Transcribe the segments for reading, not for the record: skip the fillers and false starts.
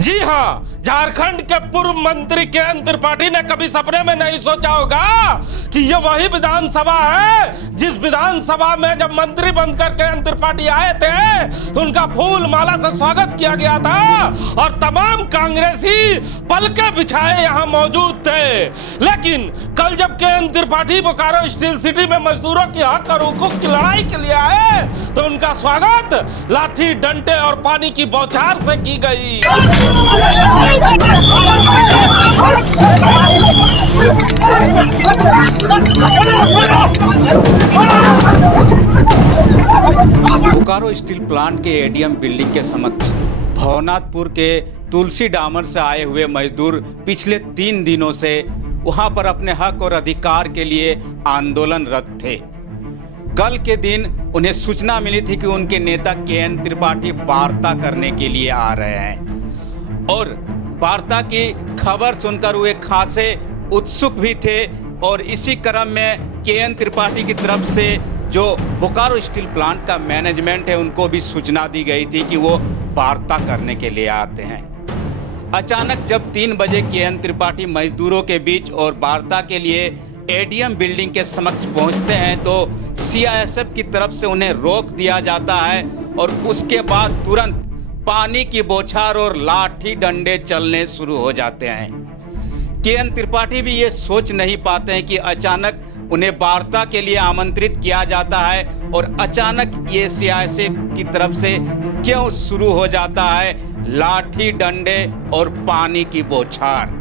जी हाँ, झारखंड के पूर्व मंत्री के.एन. त्रिपाठी ने कभी सपने में नहीं सोचा होगा कि ये वही विधानसभा है जिस विधानसभा में जब मंत्री बनकर के.एन. त्रिपाठी आए थे तो उनका फूल माला से स्वागत किया गया था और तमाम कांग्रेसी पलके बिछाए यहाँ मौजूद थे। लेकिन कल जब K. N.. Tripathi Bokaro steel city में मजदूरों की हक और हुकूक की लड़ाई के लिए आए तो उनका स्वागत लाठी, डंडे और पानी की बौछार से की गई। बोकारो स्टील प्लांट के एडीएम बिल्डिंग के समक्ष भवनाथपुर के तुलसी डामर से आए हुए मजदूर पिछले 3 दिनों से वहां पर अपने हक और अधिकार के लिए आंदोलनरत थे। कल के दिन उन्हें सूचना मिली थी कि उनके नेता के.एन. त्रिपाठी वार्ता करने के लिए आ रहे हैं और वार्ता की खबर सुनकर वे खासे उत्सुक भी थे और इसी क्रम में के.एन. त्रिपाठी की तरफ से जो बोकारो स्टील प्लांट का मैनेजमेंट है उनको भी सूचना दी गई थी कि वो वार्ता करने के लिए आते हैं। अचानक जब 3 बजे के.एन. त्रिपाठी मजदूरों के बीच और वार्ता के लिए एडीएम बिल्डिंग के समक्ष पहुंचते हैं तो सीआईएसएफ की तरफ से उन्हें रोक दिया जाता है और उसके बाद तुरंत पानी की बौछार और लाठी डंडे चलने शुरू हो जाते हैं। के.एन. त्रिपाठी भी ये सोच नहीं पाते हैं कि अचानक उन्हें वार्ता के लिए आमंत्रित किया जाता है और अचानक ये सीआईएसएफ की तरफ से क्यों शुरू हो जाता है लाठी, डंडे और पानी की बौछार।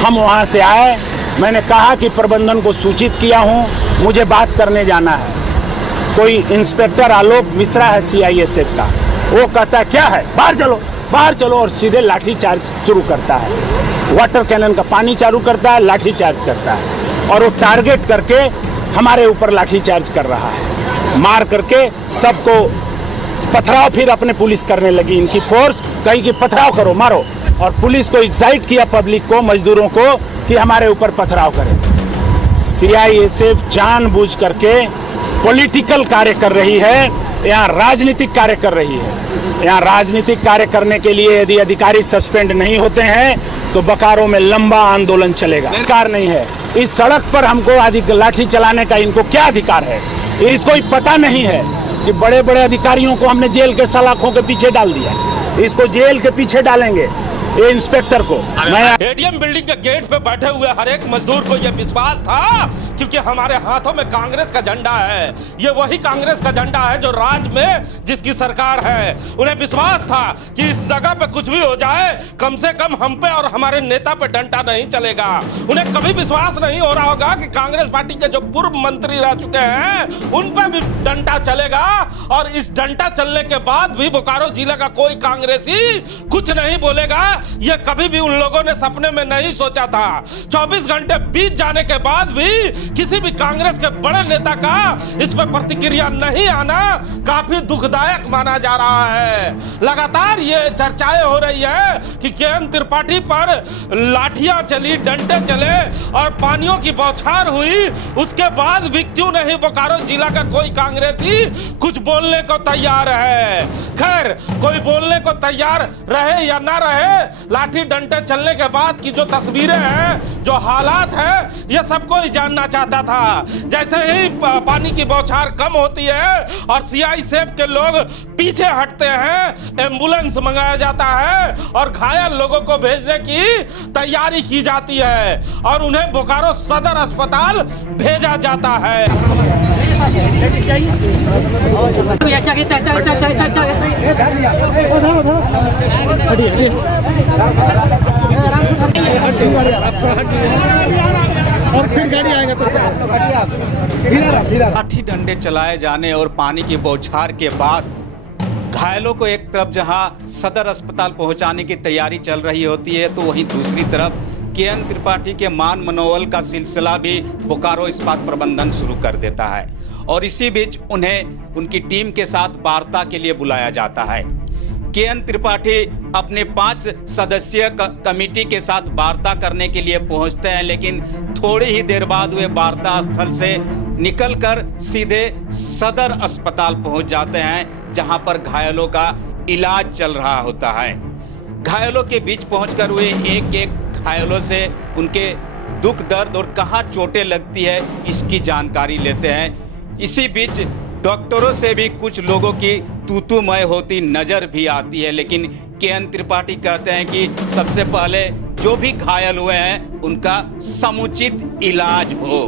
हम वहां से आए, मैंने कहा कि प्रबंधन को सूचित किया हूं, मुझे बात करने जाना है। कोई इंस्पेक्टर आलोक मिश्रा है सीआईएसएफ का, वो कहता है क्या है, बाहर चलो और सीधे लाठी चार्ज शुरू करता है। वाटर कैनन का पानी चालू करता है, लाठी चार्ज करता है और वो टारगेट करके हमारे ऊपर लाठी चार्ज कर रहा है। मार करके सबको पथराव फिर अपने पुलिस करने लगी, इनकी फोर्स कहीं की पथराव करो, मारो, और पुलिस को एक्साइट किया, पब्लिक को, मजदूरों को कि हमारे ऊपर पथराव करें। सीआईएसएफ जानबूझ करके पॉलिटिकल कार्य कर रही है, यहाँ राजनीतिक कार्य कर रही है। यहाँ राजनीतिक कार्य करने के लिए यदि अधिकारी सस्पेंड नहीं होते हैं तो बोकारो में लंबा आंदोलन चलेगा। अधिकार नहीं है इस सड़क पर हमको अधिक लाठी चलाने का, इनको क्या अधिकार है इसको ही पता नहीं है कि बड़े बड़े अधिकारियों को हमने जेल के सलाखों के पीछे डाल दिया, इसको जेल के पीछे डालेंगे ये इंस्पेक्टर को। मैं एडीएम बिल्डिंग के गेट पे बैठे हुए हर एक मजदूर को यह विश्वास था क्योंकि हमारे हाथों में कांग्रेस का झंडा है, ये वही कांग्रेस का झंडा है जो राज्य में जिसकी सरकार है। उन्हें विश्वास था कि इस जगह पे कुछ भी हो जाए कम से कम हम पे और हमारे नेता पे डंडा नहीं चलेगा। उन्हें कभी विश्वास नहीं हो रहा होगा कि कांग्रेस पार्टी के जो पूर्व मंत्री रह चुके हैं उन पे भी डंडा चलेगा और इस डंडा चलने के बाद भी बोकारो जिले का कोई कांग्रेसी कुछ नहीं बोलेगा। ये कभी भी उन लोगों ने सपने में नहीं सोचा था। 24 घंटे बीत जाने के बाद भी किसी भी कांग्रेस के बड़े नेता का इस पर प्रतिक्रिया नहीं आना काफी दुखदायक माना जा रहा है। लगातार ये चर्चाएं हो रही है कि के.एन. त्रिपाठी पर लाठियां चली, डंडे चले और पानियों की बौछार हुई, उसके बाद भी क्यों नहीं बोकारो जिला का कोई कांग्रेसी कुछ बोलने को तैयार है। खैर, कोई बोलने को तैयार रहे या ना रहे, लाठी डंडे चलने के बाद की जो तस्वीरें हैं, जो हालात हैं, ये सबको ही जानना चाहता था। जैसे ही पानी की बौछार कम होती है और सीआईएसएफ के लोग पीछे हटते हैं, एम्बुलेंस मंगाया जाता है और घायल लोगों को भेजने की तैयारी की जाती है और उन्हें बोकारो सदर अस्पताल भेजा जाता है। और फिर गाड़ी आएगा तो लाठी डंडे चलाए जाने और पानी की बौछार के बाद घायलों को एक तरफ जहां सदर अस्पताल पहुंचाने की तैयारी चल रही होती है, तो वहीं दूसरी तरफ केएन त्रिपाठी के मान मनोबल का सिलसिला भी बोकारो इस्पात प्रबंधन शुरू कर देता है। और इसी बीच उन्हें उनकी टीम के साथ वार्ता के लिए बुलाया जाता है। केएन त्रिपाठी अपने 5 सदस्यीय कमेटी के साथ वार्ता करने के लिए पहुंचते हैं, लेकिन थोड़ी ही देर बाद वे वार्ता स्थल से निकलकर सीधे सदर अस्पताल पहुंच जाते हैं, जहां पर घायलों का इलाज चल रहा होता है। घायलों के बीच पहुंचकर वे एक एक घायलों से उनके दुख दर्द और कहां चोटें लगती है इसकी जानकारी लेते हैं। इसी बीच डॉक्टरों से भी कुछ लोगों की तूतूमय होती नजर भी आती है, लेकिन केएन त्रिपाठी कहते हैं कि सबसे पहले जो भी घायल हुए हैं उनका समुचित इलाज हो।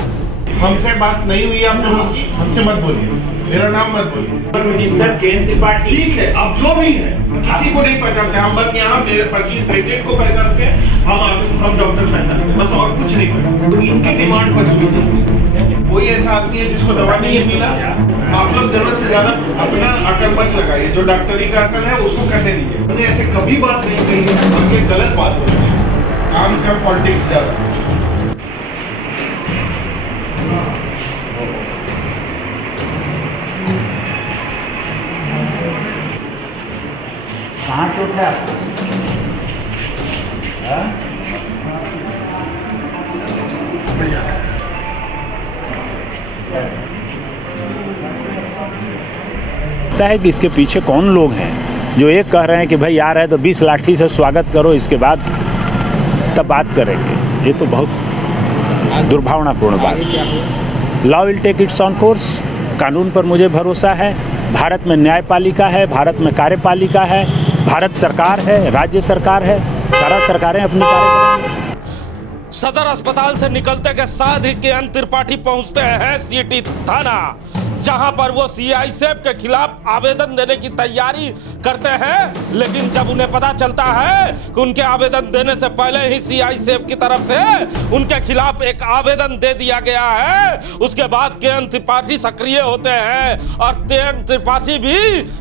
हमसे बात नहीं हुई आप लोगों की, हमसे मत बोलिए, मेरा नाम मत बोलिए। मिनिस्टर केएन त्रिपाठी, ठीक है, अब जो भी है किसी को नहीं पहचानते, हम बस यहाँ मेरे पेशेंट को पहचानते हैं, हम डॉक्टर पहचानते हैं, बस और कुछ नहीं पहचानते। तो इनकी डिमांड पर सुनिए, कोई ऐसा आदमी है जिसको दवा नहीं मिला, आप लोग जरूरत से ज्यादा अपना अकल मत लगाइए, जो डॉक्टरी का अकल है उसको करने दीजिए। उन्हें ऐसे कभी बात नहीं कही है और ये गलत बात हो रही है, काम का पॉलिटिक्स ज्यादा। कहाँ चोट है आपको? लगता है कि इसके पीछे कौन लोग हैं जो एक कह रहे हैं कि भाई आ रहे हैं तो 20 लाठी से स्वागत करो, इसके बाद तब बात करेंगे। ये तो बहुत दुर्भावनापूर्ण बात है। Law will take its own course. कानून पर मुझे भरोसा है। भारत में न्यायपालिका है, भारत में कार्यपालिका है, भारत सरकार है, राज्य सरकार है, सारा सरकारें अपनी कार्य करेंगी। सदर अस्पताल से निकलते के साथ ही केएन त्रिपाठी पहुंचते हैं सिटी थाना, जहां पर वो सीआईएसएफ के खिलाफ आवेदन देने की तैयारी करते हैं। लेकिन जब उन्हें पता चलता है कि उनके आवेदन देने से पहले ही सीआईएसएफ की तरफ से उनके खिलाफ एक आवेदन दे दिया गया है, उसके बाद केएन त्रिपाठी सक्रिय होते हैं और केएन त्रिपाठी भी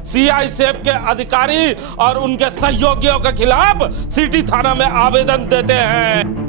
सीआईएसएफ के अधिकारी और उनके सहयोगियों के खिलाफ सिटी थाना में आवेदन देते हैं।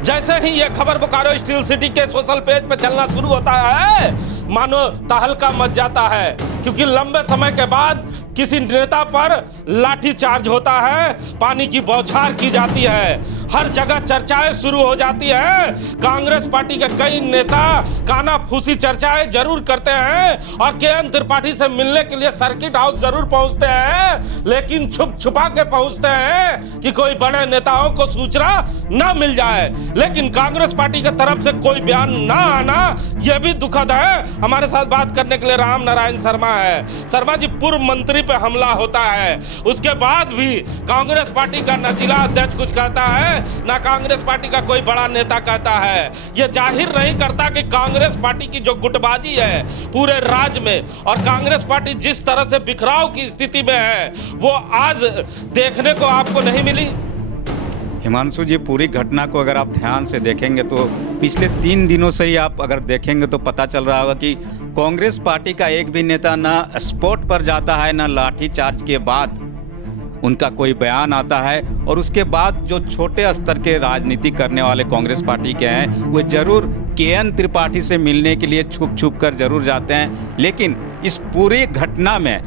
जैसे ही यह खबर बोकारो स्टील सिटी के सोशल पेज पे चलना शुरू होता है, मानो तहलका मच जाता है, क्योंकि लंबे समय के बाद किसी नेता पर लाठी चार्ज होता है, पानी की बौछार की जाती है, हर जगह चर्चाएं शुरू हो जाती हैं। कांग्रेस पार्टी के कई नेता कानाफूसी चर्चाएं जरूर करते हैं और केएन त्रिपाठी से मिलने के लिए सर्किट हाउस जरूर पहुंचते हैं, लेकिन छुप छुपा के पहुंचते हैं कि कोई बड़े नेताओं को सूचना ना मिल जाए। लेकिन कांग्रेस पार्टी की तरफ से कोई बयान ना आना यह भी दुखद है। हमारे साथ बात करने के लिए राम नारायण शर्मा है। शर्मा जी, पूर्व मंत्री पे हमला होता है, उसके बाद भी कांग्रेस पार्टी का न जिला अध्यक्ष कुछ कहता है, ना कांग्रेस पार्टी का कोई बड़ा नेता कहता है। यह जाहिर नहीं करता कि कांग्रेस पार्टी की जो गुटबाजी है पूरे राज्य में, और कांग्रेस पार्टी जिस तरह से बिखराव की स्थिति में है, वो आज देखने को आपको नहीं मिली। हिमांशु जी, पूरी घटना को अगर आप ध्यान से देखेंगे तो पिछले 3 दिनों से ही आप अगर देखेंगे तो पता चल रहा होगा कि कांग्रेस पार्टी का एक भी नेता ना स्पॉट पर जाता है, ना लाठीचार्ज के बाद उनका कोई बयान आता है, और उसके बाद जो छोटे स्तर के राजनीति करने वाले कांग्रेस पार्टी के हैं वो जरूर केएन त्रिपाठी से मिलने के लिए छुप छुप कर जरूर जाते हैं। लेकिन इस पूरी घटना में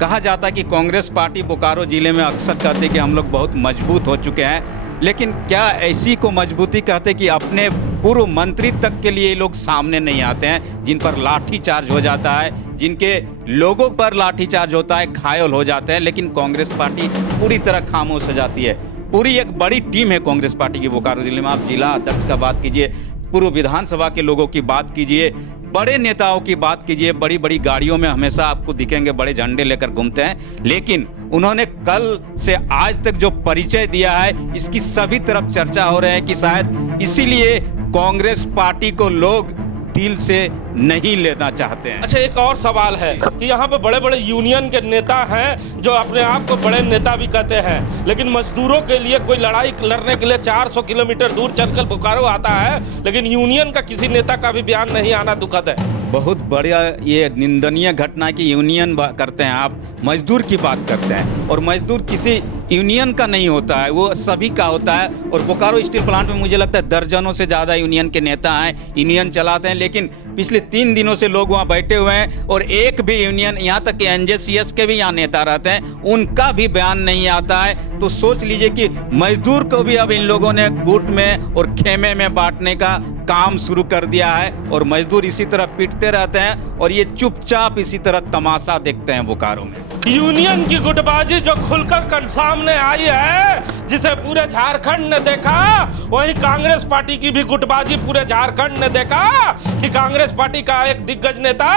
कहा जाता है कि कांग्रेस पार्टी बोकारो जिले में अक्सर कहते कि हम लोग बहुत मजबूत हो चुके हैं, लेकिन क्या ऐसी को मजबूती कहते कि अपने पूर्व मंत्री तक के लिए लोग सामने नहीं आते हैं, जिन पर लाठीचार्ज हो जाता है, जिनके लोगों पर लाठीचार्ज होता है, घायल हो जाते हैं, लेकिन कांग्रेस पार्टी पूरी तरह खामोश हो जाती है। पूरी एक बड़ी टीम है कांग्रेस पार्टी की बोकारो जिले में। आप जिला अध्यक्ष का बात कीजिए, पूर्व विधानसभा के लोगों की बात कीजिए, बड़े नेताओं की बात कीजिए, बड़ी बड़ी गाड़ियों में हमेशा आपको दिखेंगे, बड़े झंडे लेकर घूमते हैं। लेकिन उन्होंने कल से आज तक जो परिचय दिया है, इसकी सभी तरफ चर्चा हो रही है कि शायद इसीलिए कांग्रेस पार्टी को लोग दिल से नहीं लेना चाहते हैं। अच्छा, एक और सवाल है कि यहाँ पे बड़े बड़े यूनियन के नेता हैं जो अपने आप को बड़े नेता भी कहते हैं, लेकिन मजदूरों के लिए कोई लड़ाई लड़ने के लिए 400 किलोमीटर दूर चलकर बोकारो आता है, लेकिन यूनियन का किसी नेता का भी बयान नहीं आना दुखद है। बहुत बड़ा ये निंदनीय घटना की यूनियन करते हैं आप, मजदूर की बात करते हैं, और मजदूर किसी यूनियन का नहीं होता है, वो सभी का होता है। और बोकारो स्टील प्लांट में मुझे लगता है दर्जनों से ज़्यादा यूनियन के नेता हैं, यूनियन चलाते हैं, लेकिन पिछले 3 दिनों से लोग वहाँ बैठे हुए हैं और एक भी यूनियन, यहाँ तक कि एनजेसीएस के भी यहाँ नेता रहते हैं, उनका भी बयान नहीं आता है। तो सोच लीजिए कि मजदूर को भी अब इन लोगों ने गुट में और खेमे में बांटने का काम शुरू कर दिया है, और मजदूर इसी तरह पिटते रहते हैं और ये चुपचाप इसी तरह तमाशा देखते हैं बोकारो में। यूनियन की गुटबाजी जो खुलकर कल सामने आई है, जिसे पूरे झारखंड ने देखा, वहीं कांग्रेस पार्टी की भी गुटबाजी पूरे झारखंड ने देखा कि कांग्रेस पार्टी का एक दिग्गज नेता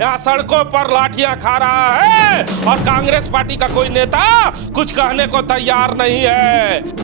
यहाँ सड़कों पर लाठियां खा रहा है और कांग्रेस पार्टी का कोई नेता कुछ कहने को तैयार नहीं है।